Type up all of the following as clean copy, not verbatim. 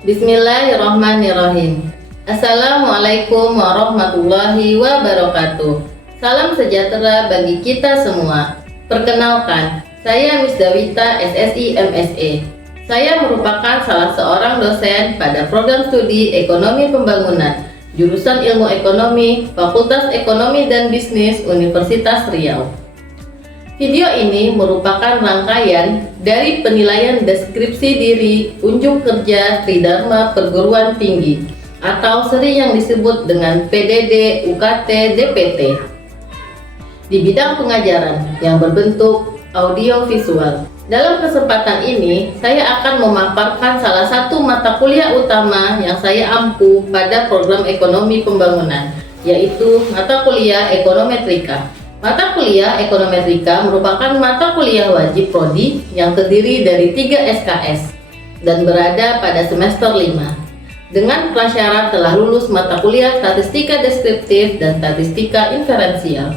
Bismillahirrahmanirrahim. Assalamualaikum warahmatullahi wabarakatuh. Salam sejahtera bagi kita semua. Perkenalkan, saya Miss Dawita SSI MSE. Saya merupakan salah seorang dosen pada program studi Ekonomi Pembangunan, jurusan Ilmu Ekonomi, Fakultas Ekonomi dan Bisnis Universitas Riau. Video ini merupakan rangkaian dari penilaian deskripsi diri unjuk kerja Tridharma Perguruan Tinggi atau sering yang disebut dengan PDD UKT DPT di bidang pengajaran yang berbentuk audiovisual. Dalam kesempatan ini, saya akan memaparkan salah satu mata kuliah utama yang saya ampu pada program Ekonomi Pembangunan, yaitu mata kuliah Ekonometrika. Mata kuliah Ekonometrika merupakan mata kuliah wajib prodi yang terdiri dari 3 SKS dan berada pada semester 5 dengan prasyarat telah lulus mata kuliah Statistika Deskriptif dan Statistika Inferensial.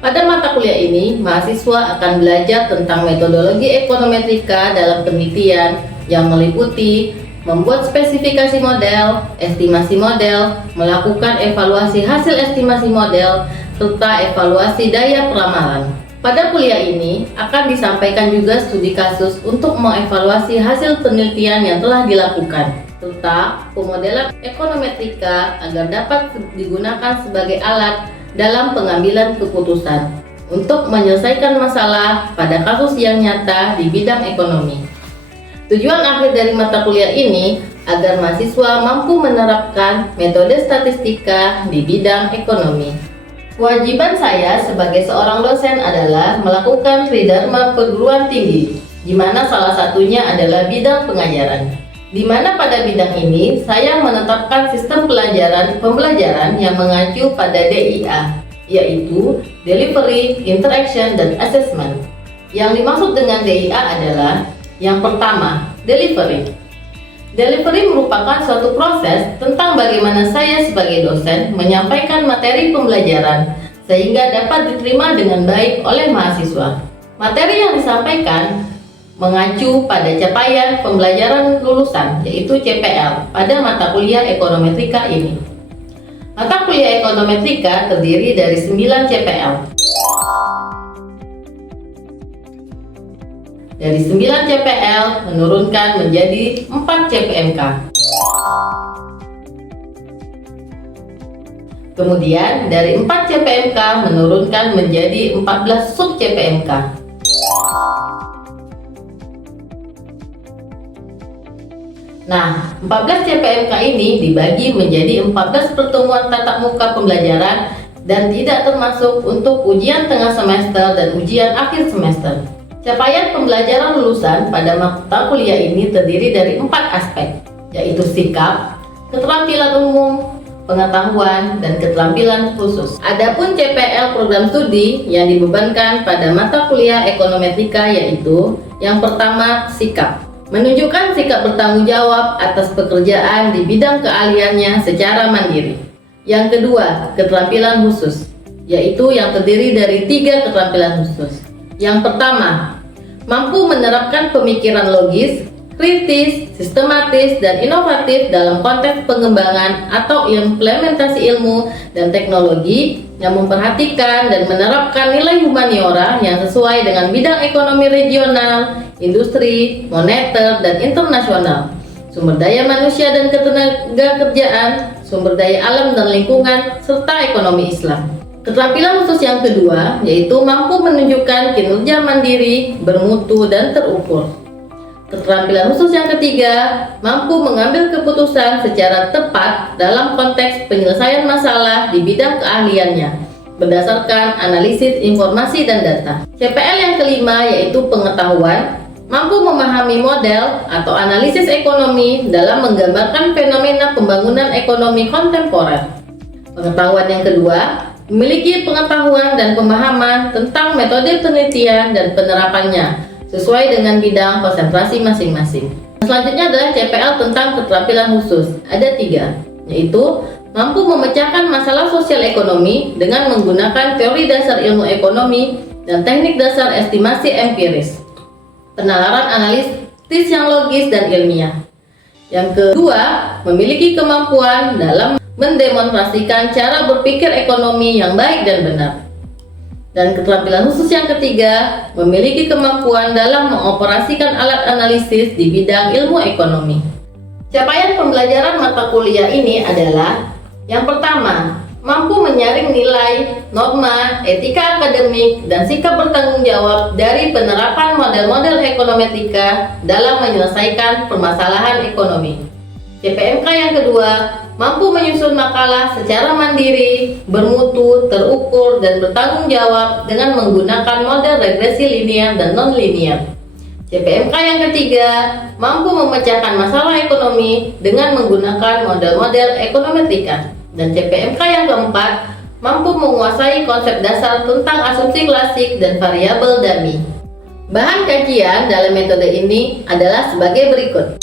Pada mata kuliah ini, mahasiswa akan belajar tentang metodologi ekonometrika dalam penelitian yang meliputi membuat spesifikasi model, estimasi model, melakukan evaluasi hasil estimasi model, serta evaluasi daya peramalan. Pada kuliah ini akan disampaikan juga studi kasus untuk mengevaluasi hasil penelitian yang telah dilakukan, serta pemodelan ekonometrika agar dapat digunakan sebagai alat dalam pengambilan keputusan untuk menyelesaikan masalah pada kasus yang nyata di bidang ekonomi. Tujuan akhir dari mata kuliah ini agar mahasiswa mampu menerapkan metode statistika di bidang ekonomi. Kewajiban saya sebagai seorang dosen adalah melakukan Tridharma Perguruan Tinggi, di mana salah satunya adalah bidang pengajaran. Di mana pada bidang ini saya menetapkan sistem pembelajaran yang mengacu pada DIA, yaitu Delivery, Interaction, dan Assessment. Yang dimaksud dengan DIA adalah yang pertama, delivery. Delivery merupakan suatu proses tentang bagaimana saya sebagai dosen menyampaikan materi pembelajaran sehingga dapat diterima dengan baik oleh mahasiswa. Materi yang disampaikan mengacu pada capaian pembelajaran lulusan, yaitu CPL, pada mata kuliah Ekonometrika ini. Mata kuliah Ekonometrika terdiri dari 9 CPL. Dari 9 CPL menurunkan menjadi 4 CPMK. Kemudian dari 4 CPMK menurunkan menjadi 14 sub CPMK. Nah, 14 CPMK ini dibagi menjadi 14 pertemuan tatap muka pembelajaran dan tidak termasuk untuk ujian tengah semester dan ujian akhir semester. Capaian pembelajaran lulusan pada mata kuliah ini terdiri dari 4 aspek, yaitu sikap, keterampilan umum, pengetahuan, dan keterampilan khusus. Adapun CPL program studi yang dibebankan pada mata kuliah Ekonometrika yaitu yang pertama, sikap. Menunjukkan sikap bertanggung jawab atas pekerjaan di bidang keahliannya secara mandiri. Yang kedua, keterampilan khusus, yaitu yang terdiri dari 3 keterampilan khusus. Yang pertama, mampu menerapkan pemikiran logis, kritis, sistematis, dan inovatif dalam konteks pengembangan atau implementasi ilmu dan teknologi yang memperhatikan dan menerapkan nilai humaniora yang sesuai dengan bidang ekonomi regional, industri, moneter, dan internasional, sumber daya manusia dan ketenaga kerjaan, sumber daya alam dan lingkungan, serta ekonomi Islam. Keterampilan khusus yang kedua yaitu mampu menunjukkan kinerja mandiri, bermutu, dan terukur. Keterampilan khusus yang ketiga mampu mengambil keputusan secara tepat dalam konteks penyelesaian masalah di bidang keahliannya berdasarkan analisis informasi dan data. CPL yang kelima yaitu pengetahuan, mampu memahami model atau analisis ekonomi dalam menggambarkan fenomena pembangunan ekonomi kontemporer. Pengetahuan yang kedua memiliki pengetahuan dan pemahaman tentang metode penelitian dan penerapannya sesuai dengan bidang konsentrasi masing-masing. Selanjutnya adalah CPL tentang keterampilan khusus. Ada 3, yaitu mampu memecahkan masalah sosial ekonomi dengan menggunakan teori dasar ilmu ekonomi dan teknik dasar estimasi empiris, penalaran analisis yang logis dan ilmiah. Yang kedua, memiliki kemampuan dalam mendemonstrasikan cara berpikir ekonomi yang baik dan benar. Dan keterampilan khusus yang ketiga, memiliki kemampuan dalam mengoperasikan alat analisis di bidang ilmu ekonomi. Capaian pembelajaran mata kuliah ini adalah: yang pertama, mampu menyaring nilai, norma, etika akademik, dan sikap bertanggung jawab dari penerapan model-model ekonometrik dalam menyelesaikan permasalahan ekonomi. CPMK yang kedua, mampu menyusun makalah secara mandiri, bermutu, terukur, dan bertanggung jawab dengan menggunakan model regresi linear dan non-linear. CPMK yang ketiga, mampu memecahkan masalah ekonomi dengan menggunakan model-model ekonometrika. Dan CPMK yang keempat, mampu menguasai konsep dasar tentang asumsi klasik dan variabel dummy. Bahan kajian dalam metode ini adalah sebagai berikut.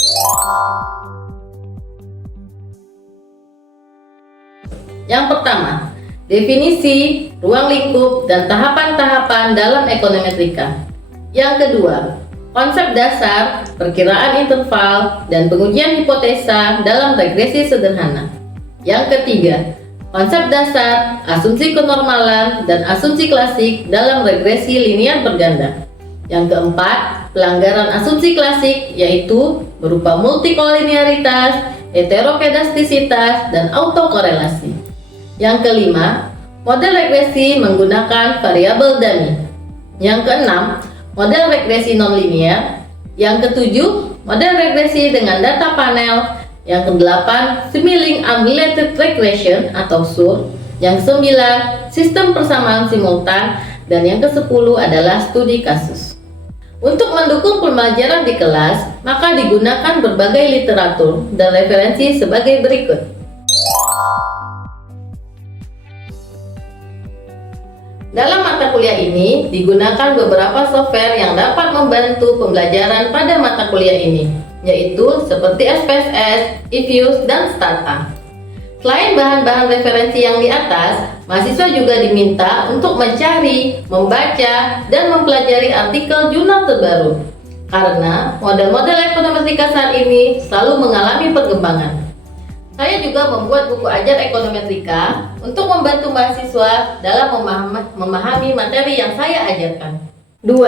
Yang pertama, definisi, ruang lingkup, dan tahapan-tahapan dalam ekonometrika. Yang kedua, konsep dasar, perkiraan interval, dan pengujian hipotesa dalam regresi sederhana. Yang ketiga, konsep dasar, asumsi kenormalan, dan asumsi klasik dalam regresi linear berganda. Yang keempat, pelanggaran asumsi klasik, yaitu berupa multikolinearitas, heterokedastisitas, dan autokorelasi. Yang kelima, model regresi menggunakan variabel dummy. Yang keenam, model regresi nonlinear. Yang ketujuh, model regresi dengan data panel. Yang kedelapan, Similink Unrelated Regression atau SUR. Yang kesembilan, sistem persamaan simultan. Dan yang kesepuluh adalah studi kasus. Untuk mendukung pembelajaran di kelas, maka digunakan berbagai literatur dan referensi sebagai berikut. Dalam mata kuliah ini, digunakan beberapa software yang dapat membantu pembelajaran pada mata kuliah ini, yaitu seperti SPSS, eViews, dan Stata. Selain bahan-bahan referensi yang di atas, mahasiswa juga diminta untuk mencari, membaca, dan mempelajari artikel jurnal terbaru, karena model-model ekonometrika saat ini selalu mengalami perkembangan. Saya juga membuat buku ajar ekonometrika untuk membantu mahasiswa dalam memahami materi yang saya ajarkan. 2.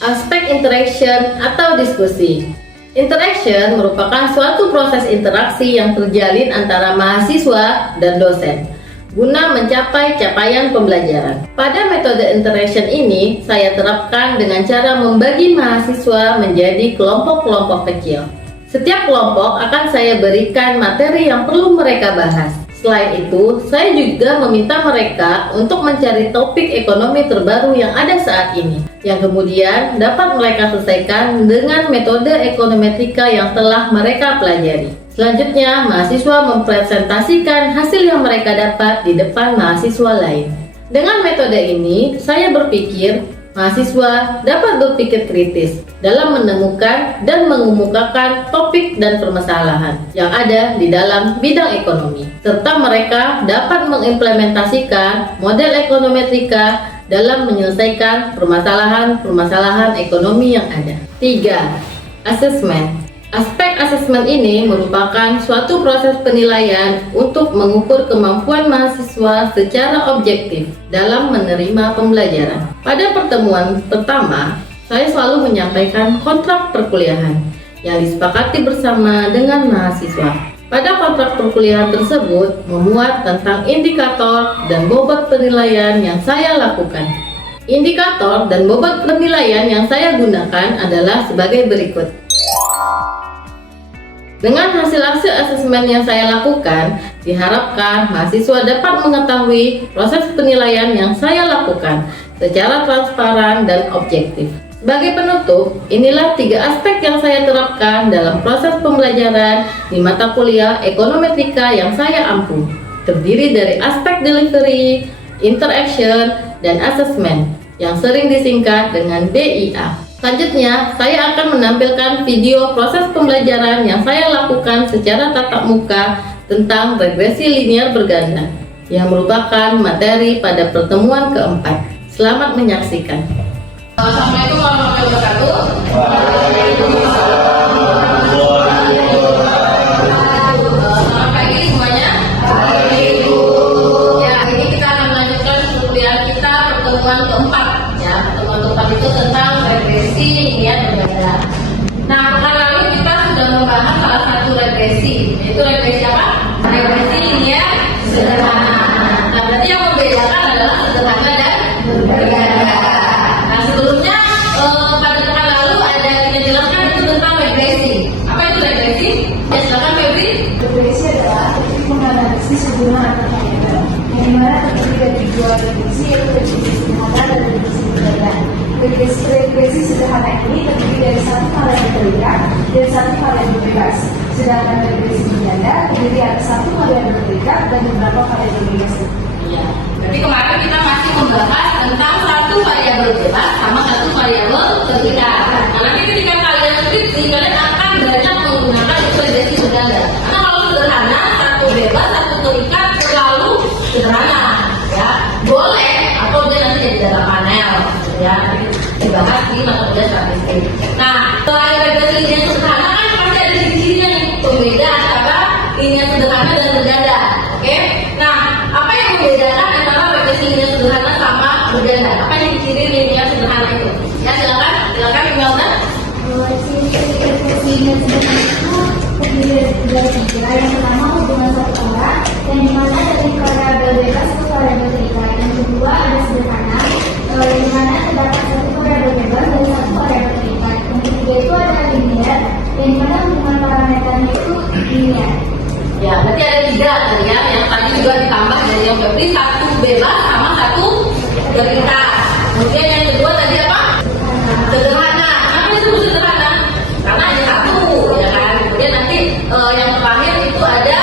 Aspek interaction atau diskusi. Interaction merupakan suatu proses interaksi yang terjalin antara mahasiswa dan dosen guna mencapai capaian pembelajaran. Pada metode interaction ini, saya terapkan dengan cara membagi mahasiswa menjadi kelompok-kelompok kecil. Setiap kelompok akan saya berikan materi yang perlu mereka bahas. Selain itu, saya juga meminta mereka untuk mencari topik ekonomi terbaru yang ada saat ini, yang kemudian dapat mereka selesaikan dengan metode ekonometrika yang telah mereka pelajari. Selanjutnya, mahasiswa mempresentasikan hasil yang mereka dapat di depan mahasiswa lain. Dengan metode ini, saya berpikir mahasiswa dapat berpikir kritis dalam menemukan dan mengemukakan topik dan permasalahan yang ada di dalam bidang ekonomi, serta mereka dapat mengimplementasikan model ekonometrika dalam menyelesaikan permasalahan ekonomi yang ada. 3. Assessment. Aspek asesmen ini merupakan suatu proses penilaian untuk mengukur kemampuan mahasiswa secara objektif dalam menerima pembelajaran. Pada pertemuan pertama, saya selalu menyampaikan kontrak perkuliahan yang disepakati bersama dengan mahasiswa. Pada kontrak perkuliahan tersebut memuat tentang indikator dan bobot penilaian yang saya lakukan. Indikator dan bobot penilaian yang saya gunakan adalah sebagai berikut. Dengan hasil-hasil asesmen yang saya lakukan, diharapkan mahasiswa dapat mengetahui proses penilaian yang saya lakukan secara transparan dan objektif. Sebagai penutup, inilah 3 aspek yang saya terapkan dalam proses pembelajaran di mata kuliah ekonometrika yang saya ampu. Terdiri dari aspek delivery, interaction, dan assessment yang sering disingkat dengan DIA. Selanjutnya, saya akan menampilkan video proses pembelajaran yang saya lakukan secara tatap muka tentang regresi linear berganda, yang merupakan materi pada pertemuan keempat. Selamat menyaksikan. Assalamualaikum warahmatullahi wabarakatuh. Waalaikumsalam warahmatullahi wabarakatuh. Regresi sederhana ini terdiri dari satu variabel terikat dan satu variabel bebas. Sedangkan regresi berganda terdiri atas satu variabel terikat dan beberapa variabel bebas. Iya. Jadi kemarin kita masih membahas tentang satu variabel bebas sama satu variabel terikat. Nah, nanti ketika kalian skripsi, kalian akan banyak menggunakan regresi berganda. Karena kalau sederhana, satu bebas, satu terikat terlalu sederhana. Ya, boleh atau dia nanti jadi dalam panel. Ya, dibahas di mata kuliah statistik. Nah, selain regresi linear sederhana kan pasti ada ciri-cirinya nih, pembeda antara linear sederhana dan berganda. Oke? Nah, apa yang membedakan antara regresi linear sederhana sama berganda? Apa yang ciri linear sederhana itu? Ya, silakan Imelda. Ciri-ciri regresi linear sederhana itu terdiri dari tiga. Yang pertama hubungan satu orang, yang dimana dari variabel bebas ke variabel terikat. Yang kedua ada sederhana, di mana terdapat satu variabel bebas dan satu variabel terikat. Yang ketiga itu ada linear, yang dimana hubungan parameternya itu linear. Ya, berarti ada tiga tadi ya. Yang tadi juga ditambah dari yang Febri, satu bebas sama satu terikat. Kemudian yang kedua tadi apa? Sederhana. Kenapa disebut sederhana? Karena hanya satu, ya kan? Kemudian nanti yang terakhir itu ada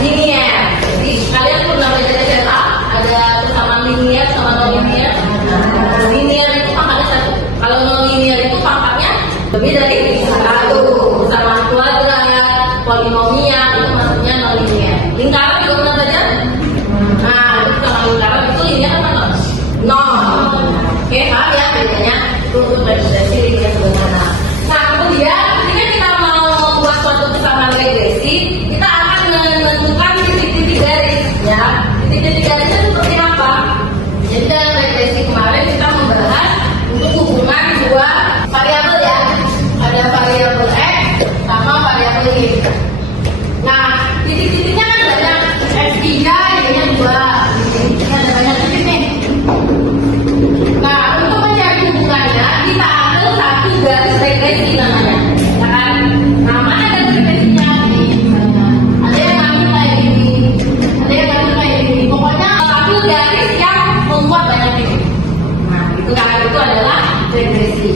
linear. Jadi kalian pernah belajar SMA ada persamaan linear sama non linear. Nah, linear itu pangkatnya satu. Kalau non linear itu pangkatnya lebih dari satu. Persamaan kuadrat, polinomial itu maksudnya non linear. Lingkaran juga pernah belajar? Nah, itu sama lingkaran itu linear apa non? Non. Oke, paham ya bedanya untuk regresi linear sederhana. Nah, kemudian ketika kita mau membuat suatu persamaan regresi, kita akan menentukan titik-titik garis, ya. Titik-titik garisnya seperti apa? Jadi dalam regresi kemarin kita membahas untuk hubungan dua variabel ya, ada variabel x sama variabel y. Nah, titik-titiknya kan banyak, x3 y-nya 2, ini ada banyak titik nih. Nah, untuk mencari hubungannya, kita ambil satu garis regresi namanya. Ya kan? Nah, mana garis regresinya? Nih, misalnya. Ada yang ngambil kayak gini, ada yang ngambil kayak gini. Pokoknya satu garis yang membuat banyak titik. Nah, itu kan itu adalah regresi.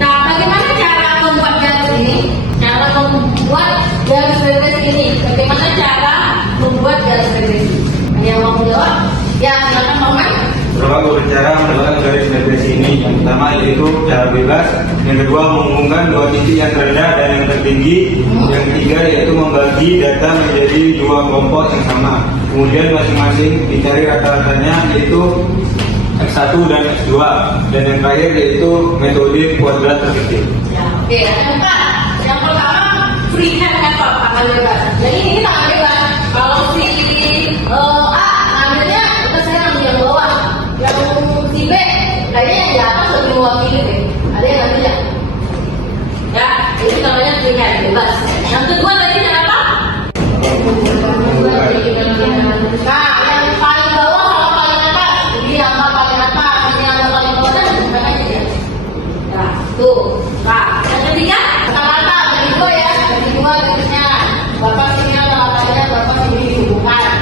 Nah, bagaimana cara membuat garis ini? Cara membuat garis regresi ini. Bagaimana cara membuat garis regresi? Ada yang mau menjawab? Ya, silakan Muhammad. Beberapa cara mendapatkan garis regresi ini. Yang pertama yaitu cara bebas, yang kedua menghubungkan dua titik yang terendah dan yang tertinggi, yang ketiga yaitu membagi data menjadi dua kelompok yang sama. Kemudian masing-masing dicari rata-ratanya yaitu X1 dan X2, dan yang terakhir yaitu metode kuadrat terkecil. Ya, oke, yang pertama freehand method, tangan bebas. Jadi ini tangan bebas. Kalau si A ngambilnya, saya ngambil yang bawah. Yang si B, kayaknya yang di atas lebih mewakili deh. Ada yang ngambil ya? Ya, itu namanya freehand bebas. Yang kedua tadi apa? Nah, yang paling bawah sama paling atas. Jadi yang paling atas, ini yang paling bawah dan bukan aja ya. Nah, tuh. Nah, yang ketiga rata-rata bagi dua ya, bagi dua garisnya. Berapa sini rata-ratanya, berapa sini dihubungkan.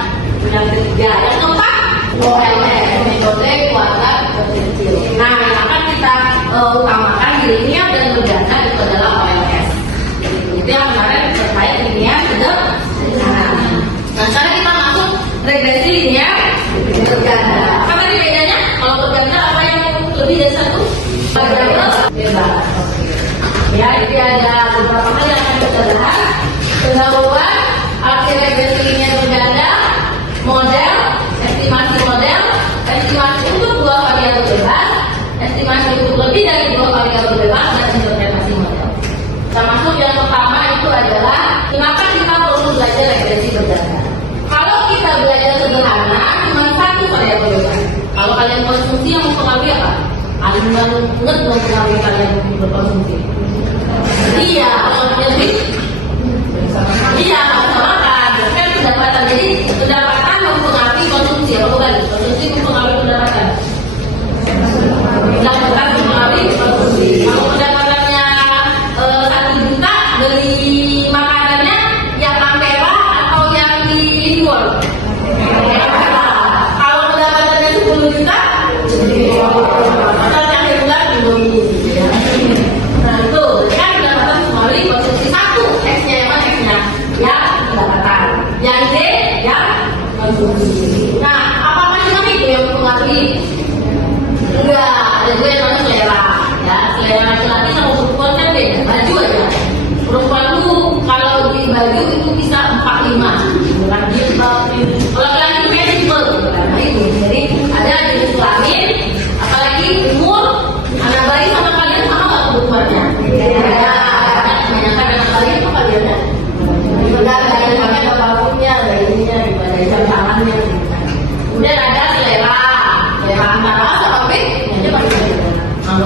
Yang ketiga, yang keempat OLS, metode kuadrat terkecil. Nah, yang akan kita utamakan di linear dan berganda itu adalah OLS. Itu yang kemarin terkait linear sederhana. Nah, sekarang kita masuk regresi linear berganda. Apa tadi bedanya? Kalau berganda apa yang lebih dari satu? Variabel bebas. Ya, jadi ada beberapa hal yang akan kita bahas. Pendahuluan arti regresi linear berganda, model, estimasi model, estimasi untuk dua variabel bebas, estimasi untuk lebih dari dua variabel bebas, dan interpretasi model. Kita masuk yang pertama itu adalah kenapa kita perlu belajar regresi berganda. Kalau kita belajar sederhana, cuma satu variabel bebas. Kalau kalian konsumsi yang mempengaruhi apa? Paling banget mempengaruhi kalian berkonsumsi. Iya, kalau lebih iya, makan. Kan pendapatan. Jadi pendapatan mempengaruhi konsumsi. Kalau balik, konsumsi mempengaruhi pendapatan. Pendapatan mempengaruhi konsumsi. Kalau pendapatannya 1 juta, beli makanannya yang Ampera atau yang di Indoor? Kalau pendapatannya 10 juta,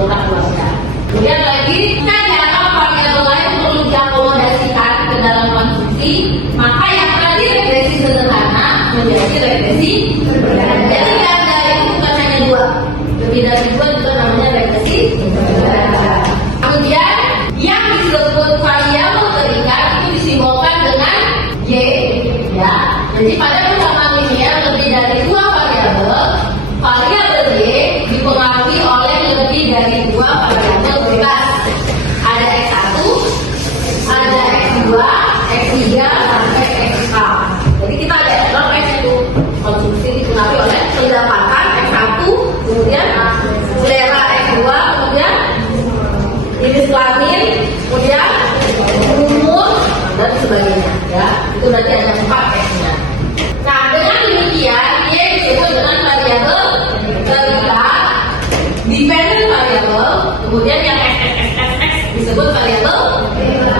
anggota keluarga. Kemudian lagi, jika dianggap variabel lain perlu diakomodasikan ke dalam konstruksi, maka yang tadi regresi sederhana menjadi regresi berbeda. Jadi ganda itu bukan hanya dua, lebih dari dua juga namanya regresi berbeda. Kemudian yang disebut variabel terikat itu disimbolkan dengan Y, ya. Jadi pada persamaan linear lebih dari dua variabel Y dipengaruhi oleh lebih dari dua variabel bebas. Ada X1, ada X2, X3 sampai Xk. Jadi kita ada epsilon X itu konsumsi dipengaruhi oleh pendapatan X1, kemudian selera X2, kemudian jenis kelamin, kemudian umur dan sebagainya. Ya, itu berarti ada 4 X-nya. Nah, dengan demikian Y disebut dengan variabel terikat, dependent variable, kemudian yang X disebut variabel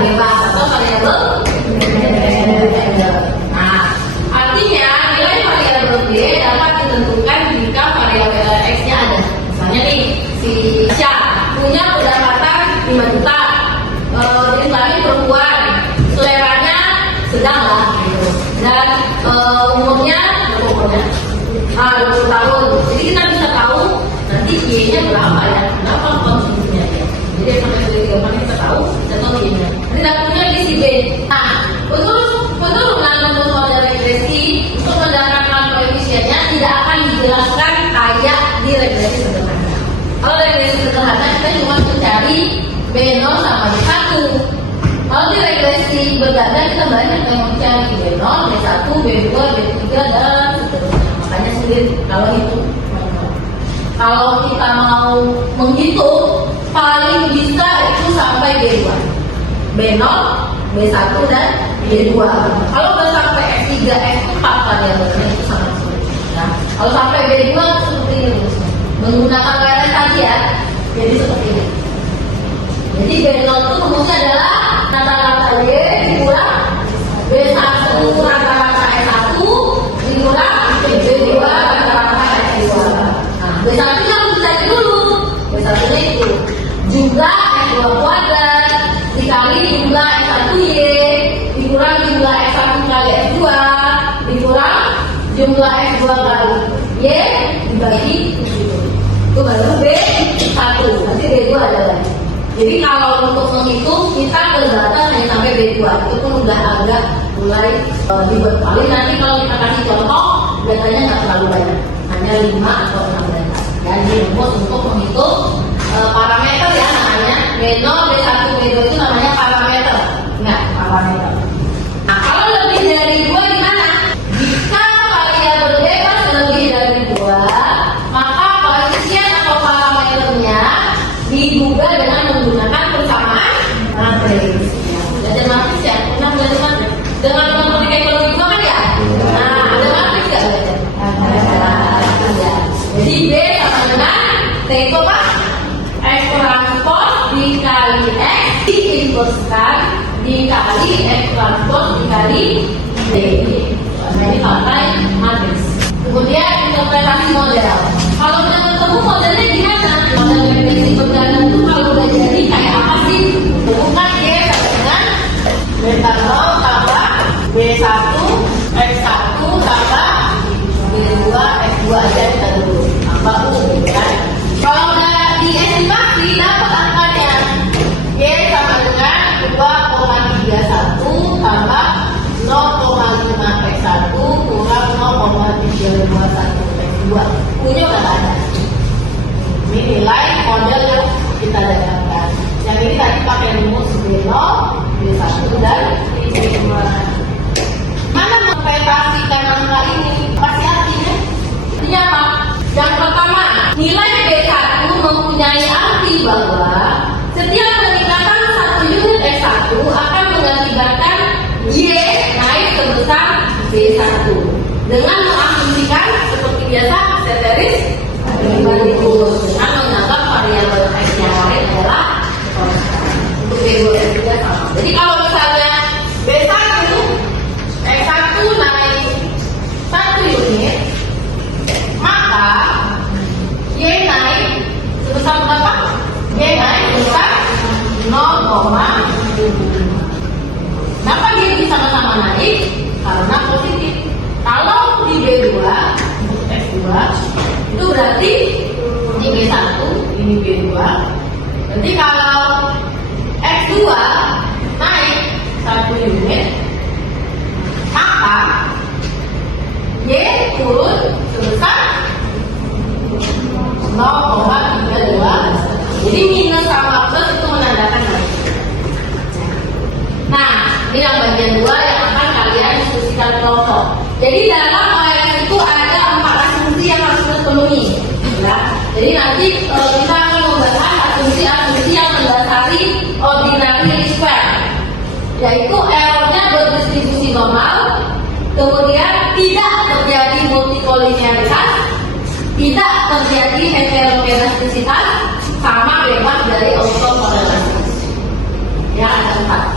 bebas atau variabel independent. Nah, artinya nilai variabel B dapat ditentukan jika variabel X-nya ada. Misalnya nih, si Sya punya pendapatan 5 juta, jenis kelamin perempuan, seleranya sedang lah gitu. Dan umurnya 20 tahun. Jadi kita bisa tahu nanti Y-nya berapa ya, berapa konsumsinya dia. Jadi sampai dari 3 kali kita tahu Y-nya. Kita punya di si B. Nah, untuk penurunan model regresi untuk mendapatkan koefisiennya tidak akan dijelaskan kayak di regresi sederhana. Kalau regresi sederhana kita cuma mencari B0 sama B1. Kalau di regresi berganda kita banyak yang mencari B0, B1, B2, B3 dan seterusnya. Makanya sulit kalau itu. Kalau kita mau menghitung paling bisa itu sampai B2, B0, B1 dan B2. Kalau udah sampai X3, X4 variabelnya itu sangat sulit. Nah, kalau sampai B2 seperti ini menggunakan LS tadi ya, jadi seperti ini. Jadi B0 itu rumusnya adalah rata-rata Y dikurang B1 rata-rata X1 dikurang B2 rata-rata X2. Nah, B1 nya harus dicari dulu. B1 nya itu jumlah X2 kuadrat dikali jumlah X1Y dikurang jumlah X1 kali X2 dikurang jumlah X2 kali Y dibagi 7. Itu baru B1. Nanti B2 ada lagi. Jadi kalau untuk menghitung kita terbatas hanya sampai B2, itu pun udah agak mulai dibuat paling. Nanti kalau kita kasih contoh, datanya nggak terlalu banyak, hanya 5 atau 6 data. Dan ini rumus untuk menghitung parameter ya namanya B0, B1, B2 itu namanya parameter. Ingat parameter. Nah kalau lebih dari 2 gimana? Jika variabel bebas lebih dari 2, maka koefisien atau parameternya digubah dengan menggunakan persamaan matris. Belajar matris ya, pernah belajar matris? Dengan matematika ekonomi juga kan ya? Nah, ada matris nggak belajar? Ada. Jadi B sama dengan T itu apa? X transpose dikali X diinverskan dikali X transpose dikali D. Jadi pakai matris. Kemudian interpretasi model. Kalau udah ketemu modelnya gimana? Model regresi berganda itu kalau udah jadi kayak apa sih? Bukan Y sama dengan beta 0 tambah B1 X1 tambah B2 X2 aja kita dulu. Tambah U kan? Kalau udah diestimasi dapat angkanya Y sama dengan 2,31 tambah 0,5 X1 kurang 0,321 X2. U-nya udah ada. Ini nilai model yang kita dapatkan. Yang ini tadi pakai rumus B0, B1 dan B2. Mana menginterpretasikan angka ini? Pasti artinya? Artinya apa? Yang pertama, nilai B1 mempunyai arti bahwa setiap peningkatan 1 unit X1 akan mengakibatkan Y naik sebesar B1 dengan mengasumsikan seperti biasa seteris dengan menganggap variabel X yang lain adalah untuk B2 dan B3 sama. Jadi kalau misalnya B1 X1 naik 1 unit, maka Y naik sebesar berapa? Kenapa dia bisa sama-sama naik? Karena positif. Kalau di B2, X2, itu berarti ini B1, ini B2. Berarti kalau X2 naik 1 unit, maka Y turun sebesar 0,32. Jadi minus sama plus itu menandakan naik. Nah, ini yang bagian 2 yang akan kalian diskusikan kelompok. Jadi dalam OLS itu ada 4 asumsi yang harus dipenuhi. Ya. Jadi nanti kita akan membahas asumsi-asumsi yang mendasari ordinary least square, yaitu errornya berdistribusi normal, kemudian tidak terjadi multikolinearitas, tidak terjadi heterogenestisitas, sama bebas dari autokorelasi. Ya, ada 4.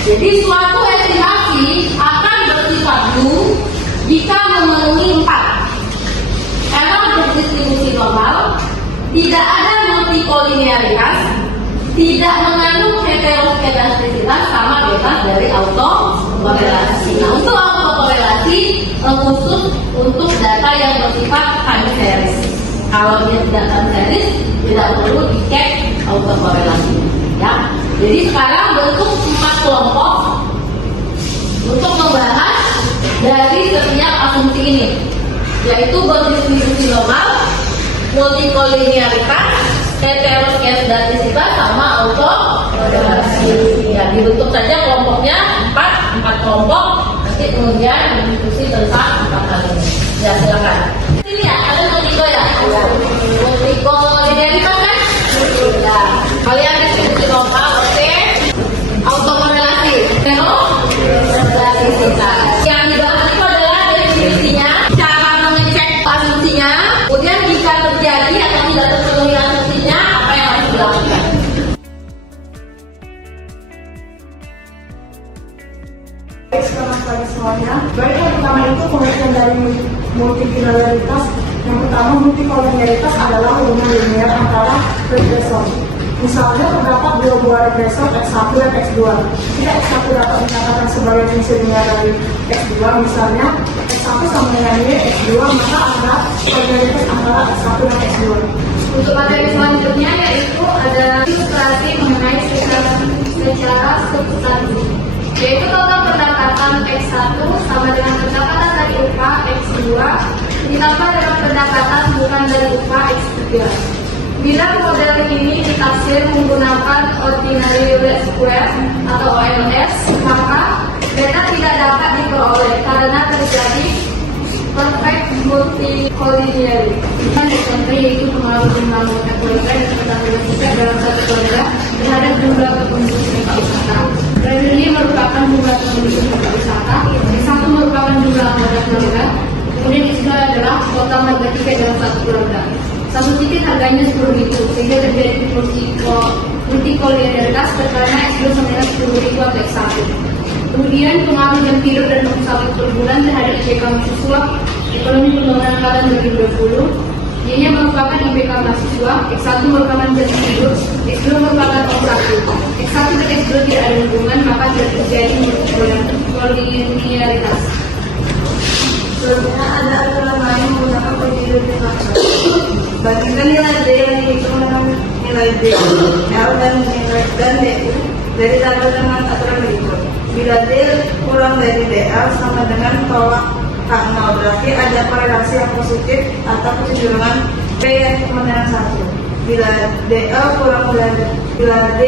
Jadi suatu estimasi akan bersifat U jika memenuhi 4. Error berdistribusi normal, tidak ada multikolinearitas, tidak mengandung heterogenestisitas, sama bebas dari autokorelasi. Nah, untuk autokorelasi khusus untuk data yang bersifat time series. Kalau dia tidak time series, tidak perlu dicek autokorelasi. Ya. Jadi sekarang bentuk 4 kelompok untuk membahas dari setiap asumsi ini, yaitu berdistribusi normal, multikolinearitas, heterogenestisitas, sama autokorelasi. Ya, dibentuk saja kelompoknya 4 kelompok. Nanti kemudian berdiskusi tentang 4 hal ini. Ya, silakan. Sini ya, kalian multiko ya? Multikolinearitas kan? Ya, kalian diskusi normal, oke? Autokorelasi, heterogenestisitas. Yang dibahas itu adalah definisinya, cara mengecek asumsinya, kemudian jika terjadi atau tidak terpenuhi asumsinya, apa yang harus dilakukan. Selamat pagi semuanya. Baik, yang pertama itu pengertian dari multikolinearitas. Yang pertama, multikolinearitas adalah hubungan linear antara regresor. Misalnya terdapat 2 buah regresor X1 dan X2. Jika X1 dapat dinyatakan sebagai fungsi linear dari X2, misalnya X1 sama dengan Y, X2, maka ada koordinatas antara X1 dan X2. Untuk materi selanjutnya yaitu ada ilustrasi mengenai secara substantif, yaitu total pendapatan X1 sama dengan pendapatan dari upah X2 ditambah dengan pendapatan bukan dari upah X3. Bila model ini ditafsir menggunakan ordinary least square atau OLS, maka data tidak dapat diperoleh karena terjadi perfect multikolinearity. Contoh yaitu pengaruh jumlah anggota keluarga dan keterangan sosial dalam satu keluarga terhadap jumlah berkunjung tempat wisata. Revenue merupakan jumlah pengunjung tempat wisata, X1 merupakan jumlah anggota keluarga, kemudian X2 adalah total harga tiket dalam satu keluarga. Satu tiket harganya 10.000, sehingga terjadi multikolinearitas karena X2 sama dengan 10.000 atau X1. Kemudian pengaruh jam tidur dan waktu sawit per bulan terhadap IPK mahasiswa ekonomi pembangunan angkatan 2020. Y-nya merupakan IPK mahasiswa, X1 merupakan jam tidur, X2 merupakan O1. X1 dan X2 tidak ada hubungan, maka tidak terjadi multikolinearitas. Selanjutnya ada aturan lain menggunakan koordinatas. Bandingkan nilai D yang dihitung dengan nilai D, L dan nilai dan DU dari tabel dengan aturan berikut. Bila D kurang dari DL sama dengan tolak K0, berarti ada korelasi yang positif atau kecenderungan P yang sama dengan 1. Bila DL kurang dari, bila D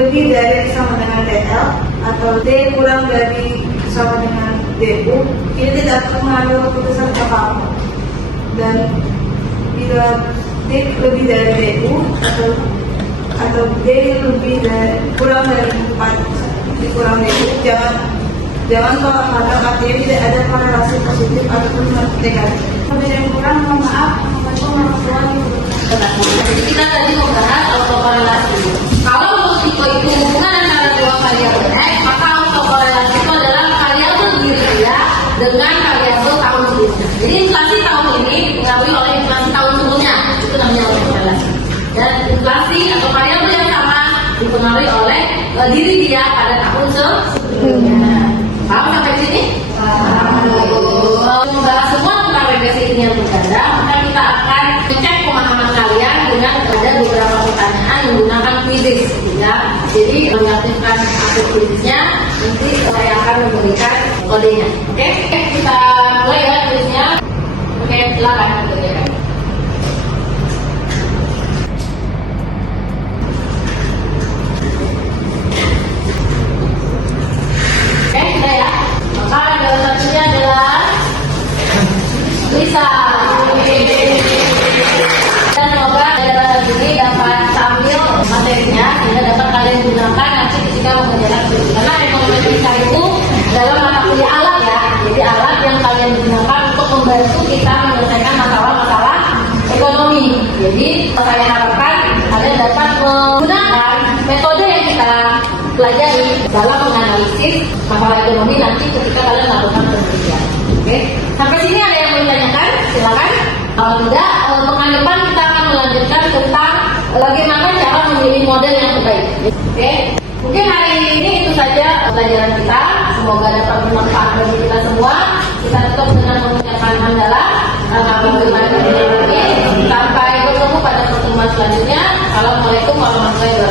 lebih dari sama dengan DL atau D kurang dari sama dengan DU, ini tidak mengambil keputusan apa-apa. Dan bila D lebih dari DU atau D lebih dari kurang dari 4 dikurang DU, jangan tolak harga, artinya tidak ada korelasi positif ataupun negatif. Perbedaan kurang, mohon maaf, Assalamualaikum warahmatullahi wabarakatuh. Jadi kita tadi membahas autokorelasi. Kalau multiko itu hubungan antara 2 variabel X, maka autokorelasi itu adalah variabel diri dia dengan variabel tahun sebelumnya. Jadi inflasi tahun ini dipengaruhi oleh inflasi tahun sebelumnya, itu namanya autokorelasi. Dan inflasi atau variabel yang sama dipengaruhi oleh diri dia pada tahun sebelumnya. Paham sampai sini? Semoga semua tentang regresi linear berganda, maka kita akan mengecek pemahaman kalian dengan ada beberapa pertanyaan menggunakan quizzes, ya. Jadi mengaktifkan aktif quizznya, nanti saya akan memberikan kodenya. Oke, kita mulai ya quiznya. Oke, silakan dikerjakan. Oke, sudah ya. Maka jawaban satunya adalah Lisa. Dan semoga jawaban ini dapat sambil materinya sehingga dapat kalian gunakan nanti ketika mengerjakan studi. Karena ekonomi Lisa itu dalam mata kuliah alat ya. Jadi alat yang kalian gunakan untuk membantu kita menyelesaikan masalah-masalah ekonomi. Jadi saya harapkan kalian dapat menggunakan metode yang kita pelajari dalam menganalisis masalah ekonomi nanti ketika kalian melakukan penelitian. Oke, sampai sini ada yang mau ditanyakan? Silakan. Kalau tidak, pekan depan kita akan melanjutkan tentang bagaimana cara memilih model yang terbaik. Oke, mungkin hari ini itu saja pelajaran kita. Semoga dapat bermanfaat bagi kita semua. Kita tutup dengan mengucapkan hamdalah. Alhamdulillah. Sampai bertemu pada pertemuan selanjutnya. Assalamualaikum warahmatullahi wabarakatuh.